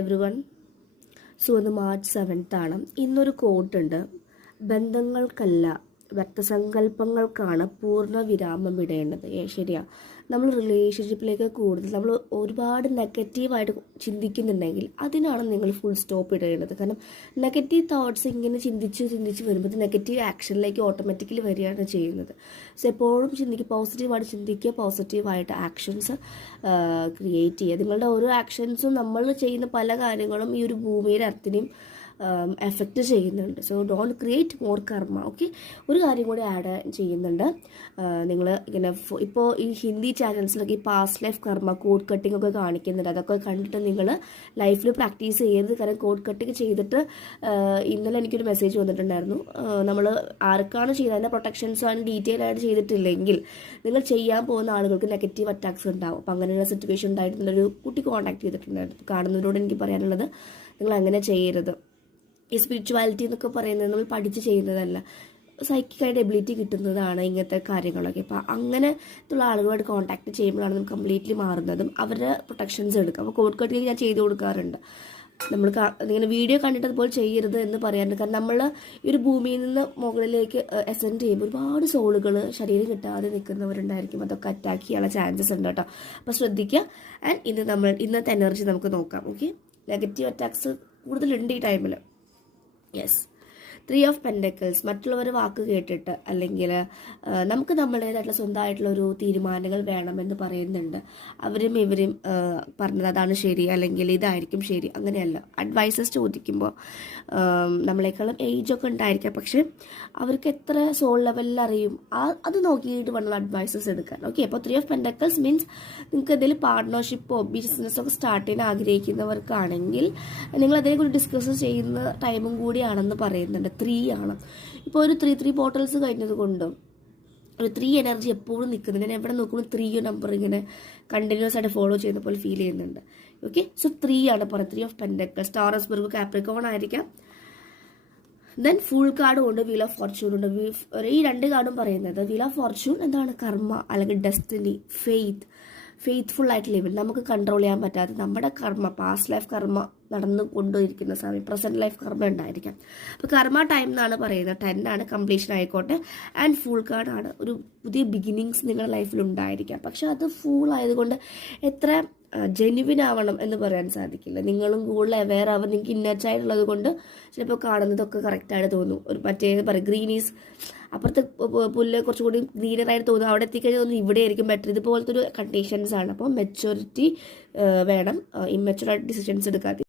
Everyone. ഇന്ന് March 7 ആണ്. ഇന്നൊരു കോട്ടുണ്ട്. ബന്ധങ്ങൾക്കല്ല വ്യക്തസങ്കല്പങ്ങൾക്കാണ് പൂർണ്ണ വിരാമം ഇടേണ്ടത്. ശരിയാ. നമ്മൾ റിലേഷൻഷിപ്പിലേക്ക് കൂടുതൽ നമ്മൾ ഒരുപാട് നെഗറ്റീവായിട്ട് ചിന്തിക്കുന്നുണ്ടെങ്കിൽ അതിനാണ് നിങ്ങൾ ഫുൾ സ്റ്റോപ്പ് ഇടേണ്ടത്. കാരണം നെഗറ്റീവ് തോട്ട്സ് ഇങ്ങനെ ചിന്തിച്ച് വരുമ്പോൾ നെഗറ്റീവ് ആക്ഷനിലേക്ക് ഓട്ടോമാറ്റിക്കലി വരികയാണ് ചെയ്യുന്നത്. സോ എപ്പോഴും പോസിറ്റീവായിട്ട് ചിന്തിക്കുക, പോസിറ്റീവായിട്ട് ആക്ഷൻസ് ക്രിയേറ്റ് ചെയ്യുക. നിങ്ങളുടെ ഓരോ ആക്ഷൻസും നമ്മൾ ചെയ്യുന്ന പല കാര്യങ്ങളും ഈ ഒരു ഭൂമിയുടെ അർത്ഥിനെയും എഫക്റ്റ് ചെയ്യുന്നുണ്ട്. സോ ഡോണ്ട് ക്രിയേറ്റ് മോർ കർമ്മ. ഓക്കെ, ഒരു കാര്യം കൂടി ആഡ് ചെയ്യുന്നുണ്ട്. നിങ്ങൾ ഇങ്ങനെ ഇപ്പോൾ ഈ ഹിന്ദി ചാനൽസിലൊക്കെ ഈ പാസ്റ്റ് ലൈഫ് കർമ്മ കോഡ് കട്ടിംഗ് ഒക്കെ കാണിക്കുന്നുണ്ട്. അതൊക്കെ കണ്ടിട്ട് നിങ്ങൾ ലൈഫിൽ പ്രാക്ടീസ് ചെയ്യരുത്. കാരണം കോഡ് കട്ടിങ് ചെയ്തിട്ട് ഇന്നലെ എനിക്കൊരു മെസ്സേജ് വന്നിട്ടുണ്ടായിരുന്നു. നമ്മൾ ആർക്കാണ് ചെയ്തതിൻ്റെ പ്രൊട്ടക്ഷൻസ് ആണ് ഡീറ്റെയിൽ ആയിട്ട് ചെയ്തിട്ടില്ലെങ്കിൽ നിങ്ങൾ ചെയ്യാൻ പോകുന്ന ആളുകൾക്ക് നെഗറ്റീവ് അറ്റാക്സ് ഉണ്ടാവും. അപ്പം അങ്ങനെയുള്ള സിറ്റുവേഷൻ ഉണ്ടായിട്ടുള്ളൊരു കുട്ടി കോൺടാക്ട് ചെയ്തിട്ടുണ്ടായിരുന്നു. കാണുന്നവരോട് എനിക്ക് പറയാനുള്ളത്, നിങ്ങൾ അങ്ങനെ ചെയ്യരുത്. ഈ സ്പിരിച്വാലിറ്റി എന്നൊക്കെ പറയുന്നത് നമ്മൾ പഠിച്ച് ചെയ്യുന്നതല്ല, സൈക്കിക്കായിട്ട് എബിലിറ്റി കിട്ടുന്നതാണ് ഇങ്ങനത്തെ കാര്യങ്ങളൊക്കെ. അപ്പോൾ അങ്ങനെ ഉള്ള ആളുകളുമായിട്ട് കോൺടാക്ട് ചെയ്യുമ്പോഴാണ് നമുക്ക് കംപ്ലീറ്റ്ലി മാറുന്നതും അവരുടെ പ്രൊട്ടക്ഷൻസ് എടുക്കുക. അപ്പോൾ കോഡ് കട്ടിങ് ഞാൻ ചെയ്ത് കൊടുക്കാറുണ്ട്. നമ്മൾ ഇങ്ങനെ വീഡിയോ കണ്ടിട്ട് അതുപോലെ ചെയ്യരുത് എന്ന് പറയാറുണ്ട്. കാരണം നമ്മൾ ഈ ഒരു ഭൂമിയിൽ നിന്ന് മുകളിലേക്ക് അസെൻഡ് ചെയ്യുമ്പോൾ ഒരുപാട് സോളുകൾ ശരീരം കിട്ടാതെ നിൽക്കുന്നവരുണ്ടായിരിക്കും. അതൊക്കെ അറ്റാക്ക് ചെയ്യാനുള്ള ചാൻസസ് ഉണ്ട് കേട്ടോ. അപ്പോൾ ശ്രദ്ധിക്കുക. ആൻഡ് ഇന്നത്തെ എനർജി നമുക്ക് നോക്കാം. ഓക്കെ, നെഗറ്റീവ് അറ്റാക്സ് കൂടുതലുണ്ട് ഈ ടൈമിൽ. Yes, 3 of pentacles. മറ്റുള്ളവർ വാക്ക് കേട്ടിട്ട് അല്ലെങ്കിൽ നമുക്ക് നമ്മുടേതായിട്ടുള്ള സ്വന്തമായിട്ടുള്ള ഒരു തീരുമാനങ്ങൾ വേണമെന്ന് പറയുന്നുണ്ട്. അവരും ഇവരും പറഞ്ഞത് അതാണ് ശരി അല്ലെങ്കിൽ ഇതായിരിക്കും ശരി, അങ്ങനെയല്ല. അഡ്വൈസസ് ചോദിക്കുമ്പോൾ നമ്മളെക്കാളും ഏജൊക്കെ ഉണ്ടായിരിക്കാം, പക്ഷെ അവർക്ക് എത്ര സോൾ ലെവലിൽ അറിയും അത് നോക്കിയിട്ട് വേണം അഡ്വൈസസ് എടുക്കാൻ. ഓക്കെ, അപ്പോൾ 3 ഓഫ് പെൻഡക്കിൾസ് മീൻസ് നിങ്ങൾക്ക് എന്തെങ്കിലും പാർട്ട്ണർഷിപ്പോ ബിസിനസ്സോ ഒക്കെ സ്റ്റാർട്ട് ചെയ്യാൻ ആഗ്രഹിക്കുന്നവർക്കാണെങ്കിൽ നിങ്ങൾ അതിനെക്കുറിച്ച് ഡിസ്കസ് ചെയ്യുന്ന ടൈമും കൂടിയാണെന്ന് പറയുന്നുണ്ട്. 3 ആണ്. ഇപ്പോൾ ഒരു 3 ബോട്ടിൽസ് കഴിഞ്ഞത് കൊണ്ടും ഒരു 3 എനർജി എപ്പോഴും നിൽക്കുന്നത്. ഞാൻ എവിടെ നോക്കുമ്പോൾ 3 നമ്പർ ഇങ്ങനെ കണ്ടിന്യൂസ് ആയിട്ട് ഫോളോ ചെയ്യുന്ന പോലെ ഫീൽ ചെയ്യുന്നുണ്ട്. ഓക്കെ, സോ 3 ആണ് പറയുന്നത്. 3 of pentacles. Taurus, Virgo, Capricorn ആയിരിക്കാം. ദെൻ ഫുൾ കാർഡും ഉണ്ട്, വീൽ ഓഫ് ഫോർച്യൂൺ ഉണ്ട്. ഈ 2 കാർഡും പറയുന്നത് വീൽ ഓഫ് ഫോർച്യൂൺ എന്താണ്? കർമ്മ അല്ലെങ്കിൽ ഡെസ്റ്റിനി, ഫെയ്ത്ത്ഫുൾ ആയിട്ട് ലിവ്. നമുക്ക് കൺട്രോൾ ചെയ്യാൻ പറ്റാത്ത നമ്മുടെ കർമ്മ, പാസ്റ്റ് ലൈഫ് കർമ്മ നടന്നു കൊണ്ടിരിക്കുന്ന സമയം പ്രസന്റ് ലൈഫ് കർമ്മ ഉണ്ടായിരിക്കാം. അപ്പോൾ കർമ്മ ടൈം എന്നാണ് പറയുന്നത്. 10 ആണ്, കംപ്ലീഷൻ ആയിക്കോട്ടെ. ആൻഡ് ഫുൾ കാർഡാണ്, ഒരു പുതിയ ബിഗിനിങ്സ് നിങ്ങളുടെ ലൈഫിൽ ഉണ്ടായിരിക്കാം. പക്ഷെ അത് ഫുൾ ആയതുകൊണ്ട് എത്ര ജെന്യുവിൻ ആവണം എന്ന് പറയാൻ സാധിക്കില്ല. നിങ്ങളും കൂടുതൽ അവെയർ ആവും. നിങ്ങൾക്ക് ഇന്നർ ചൈൽഡ് ഉള്ളത് കൊണ്ട് ചിലപ്പോൾ കാണുന്നതൊക്കെ കറക്റ്റായിട്ട് തോന്നും. ഒരു മറ്റേത് പറയും ഗ്രീനീസ്, അപ്പുറത്തെ പുല്ല് കുറച്ചുകൂടി ഗ്രീനറായിട്ട് തോന്നും. അവിടെ എത്തിക്കഴിഞ്ഞാൽ തോന്നുന്നു ഇവിടെ ആയിരിക്കും ബെറ്റർ. ഇതുപോലത്തെ ഒരു കണ്ടീഷൻസ് ആണ്. അപ്പോൾ മെച്യൂരിറ്റി വേണം, ഇമ്മച്യൂർ ആയിട്ട് ഡിസിഷൻസ് എടുക്കാതെ.